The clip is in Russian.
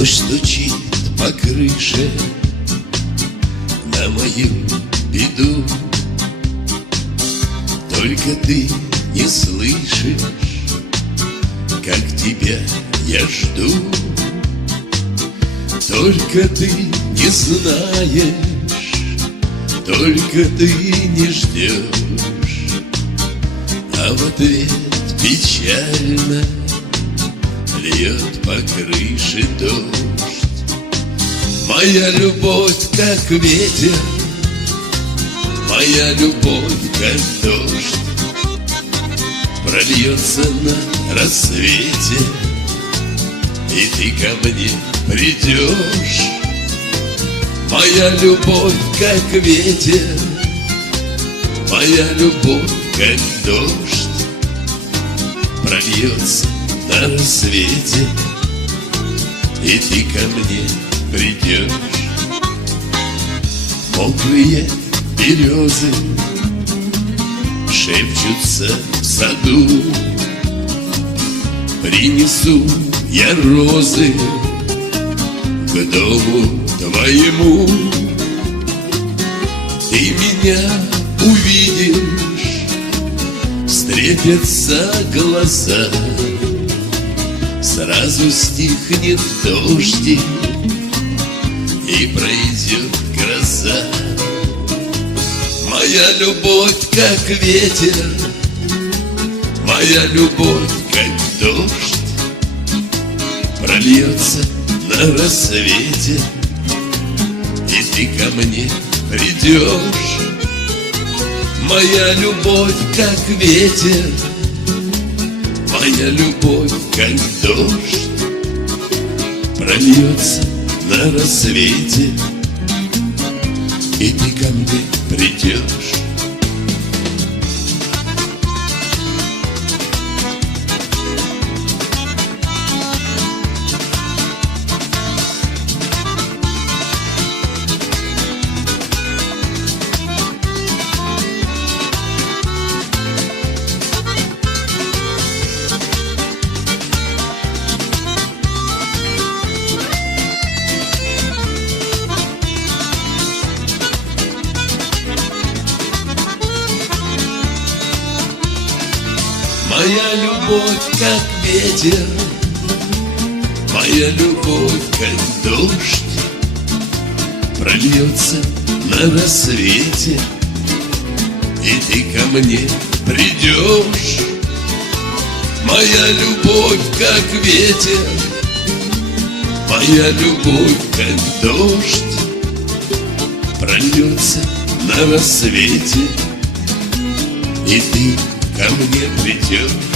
Дождь стучит по крыше на мою беду. Только ты не слышишь, как тебя я жду. Только ты не знаешь, только ты не ждешь, а в ответ печально льет по крыше дождь. Моя любовь, как ветер, моя любовь, как дождь, прольется на рассвете, и ты ко мне придешь. Моя любовь, как ветер, моя любовь, как дождь, прольется на рассвете, и ты ко мне придешь. Мокрые березы шепчутся в саду. Принесу я розы к дому твоему. Ты меня увидишь, встретятся глаза, сразу стихнет дождик и пройдет гроза. Моя любовь, как ветер, моя любовь, как дождь, прольется на рассвете, и ты ко мне придешь. Моя любовь, как ветер, моя любовь, как дождь, прольется на рассвете, и ты ко мне придешь. Моя любовь, как ветер, моя любовь, как дождь, прольется на рассвете, и ты ко мне придешь. Моя любовь, как ветер, моя любовь, как дождь, прольется на рассвете, и ты ко мне придешь.